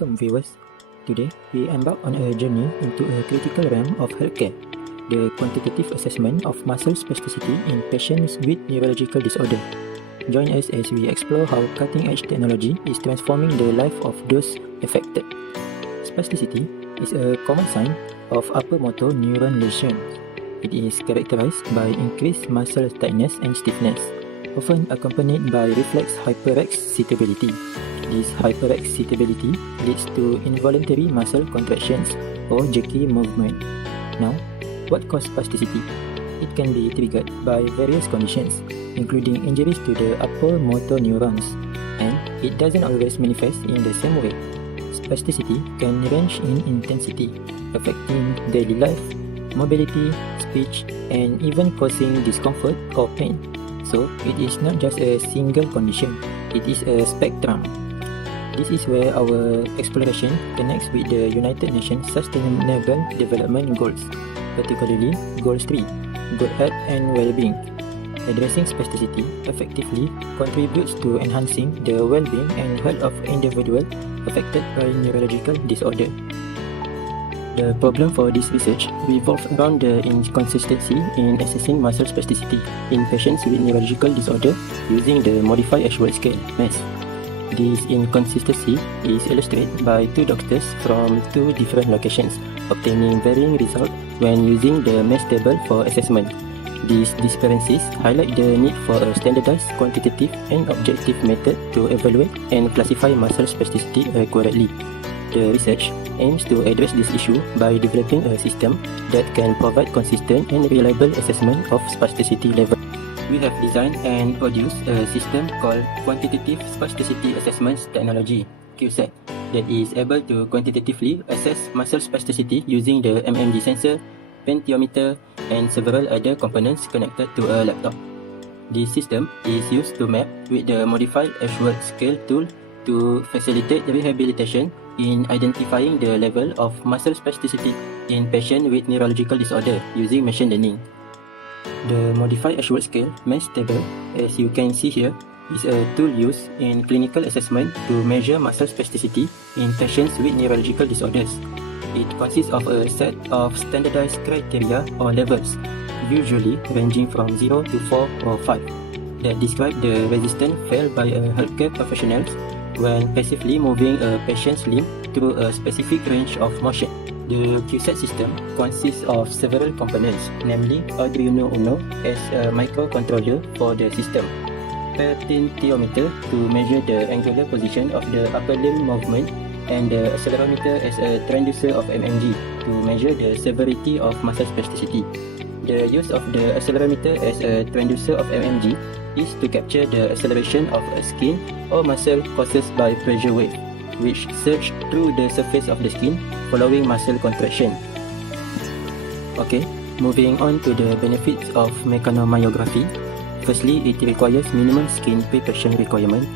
Welcome viewers. Today, we embark on a journey into a critical realm of healthcare, the quantitative assessment of muscle spasticity in patients with neurological disorder. Join us as we explore how cutting-edge technology is transforming the life of those affected. Spasticity is a common sign of upper motor neuron lesion. It is characterized by increased muscle tightness and stiffness, often accompanied by reflex hyperexcitability. This hyperexcitability leads to involuntary muscle contractions or jerky movement. Now, what causes spasticity? It can be triggered by various conditions, including injuries to the upper motor neurons, and it doesn't always manifest in the same way. Spasticity can range in intensity, affecting daily life, mobility, speech, and even causing discomfort or pain. So, it is not just a single condition, it is a spectrum. This is where our exploration connects with the United Nations Sustainable Development Goals, particularly Goal 3, Good Health and Well-being. Addressing spasticity effectively contributes to enhancing the well-being and health of individuals affected by neurological disorder. The problem for this research revolves around the inconsistency in assessing muscle spasticity in patients with neurological disorder using the Modified Ashworth Scale, MASS. This inconsistency is illustrated by two doctors from two different locations obtaining varying results when using the MASS table for assessment. These discrepancies highlight the need for a standardized quantitative and objective method to evaluate and classify muscle spasticity accurately. The research aims to address this issue by developing a system that can provide consistent and reliable assessment of spasticity level. We have designed and produced a system called Quantitative Spasticity Assessment Technology, QSAT, that is able to quantitatively assess muscle spasticity using the mmG sensor, potentiometer, and several other components connected to a laptop. This system is used to map with the Modified Ashworth Scale tool to facilitate rehabilitation in identifying the level of muscle spasticity in patients with neurological disorder using machine learning. The Modified Ashworth Scale MASS table, as you can see here, is a tool used in clinical assessment to measure muscle spasticity in patients with neurological disorders. It consists of a set of standardized criteria or levels, usually ranging from 0 to 4 or 5, that describe the resistance felt by a healthcare professional when passively moving a patient's limb through a specific range of motion. The QSAT system consists of several components, namely Arduino Uno as a microcontroller for the system, potentiometer to measure the angular position of the upper limb movement, and the accelerometer as a transducer of mmG to measure the severity of muscle spasticity. The use of the accelerometer as a transducer of mmG is to capture the acceleration of a skin or muscle caused by pressure wave, which surge through the surface of the skin following muscle contraction. Okay, moving on to the benefits of mechanomyography. Firstly, it requires minimum skin preparation requirement.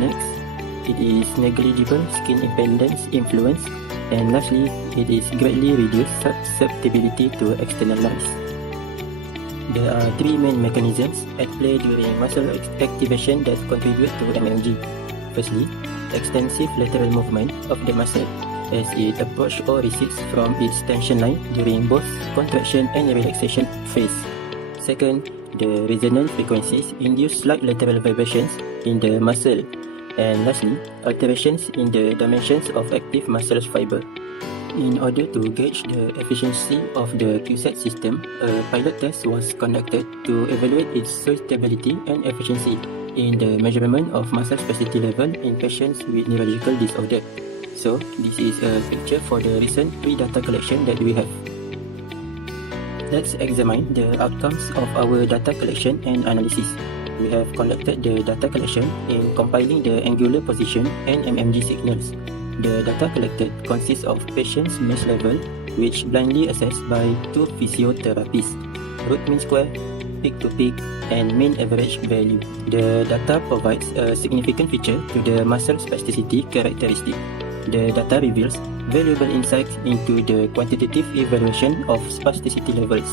Next, it is negligible skin impedance influence. And lastly, it is greatly reduced susceptibility to external noise. There are three main mechanisms at play during muscle activation that contribute to mmG. Firstly, extensive lateral movement of the muscle as it approaches or recedes from its tension line during both contraction and relaxation phase. Second, the resonant frequencies induce slight lateral vibrations in the muscle. And lastly, alterations in the dimensions of active muscle fiber. In order to gauge the efficiency of the QSAT system, a pilot test was conducted to evaluate its suitability and efficiency in the measurement of muscle spasticity level in patients with neurological disorder. So, this is a picture for the recent pre-data collection that we have. Let's examine the outcomes of our data collection and analysis. We have conducted the data collection in compiling the angular position and mmG signals. The data collected consists of patients' MASS level, which blindly assessed by two physiotherapists, root mean square, peak to peak, and mean average value. The data provides a significant feature to the muscle spasticity characteristic. The data reveals valuable insights into the quantitative evaluation of spasticity levels.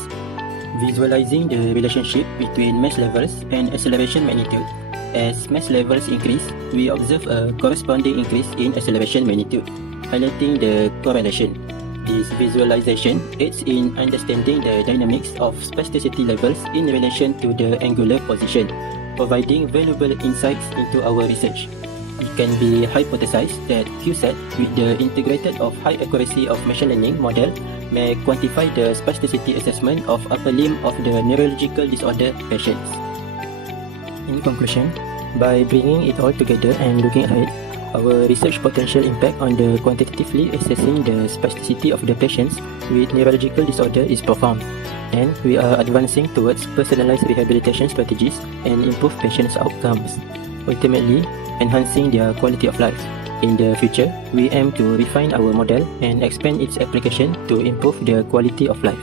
Visualizing the relationship between MASS levels and acceleration magnitude. As MASS levels increase, we observe a corresponding increase in acceleration magnitude. highlighting the correlation. This visualization aids in understanding the dynamics of spasticity levels in relation to the angular position, providing valuable insights into our research. It can be hypothesized that QSAT, with the integrated of high accuracy of machine learning model, may quantify the spasticity assessment of upper limb of the neurological disorder patients. In conclusion, by bringing it all together and looking ahead, our research potential impact on the quantitatively assessing the spasticity of the patients with neurological disorder is profound, and we are advancing towards personalized rehabilitation strategies and improve patients' outcomes, ultimately enhancing their quality of life. In the future, we aim to refine our model and expand its application to improve the quality of life.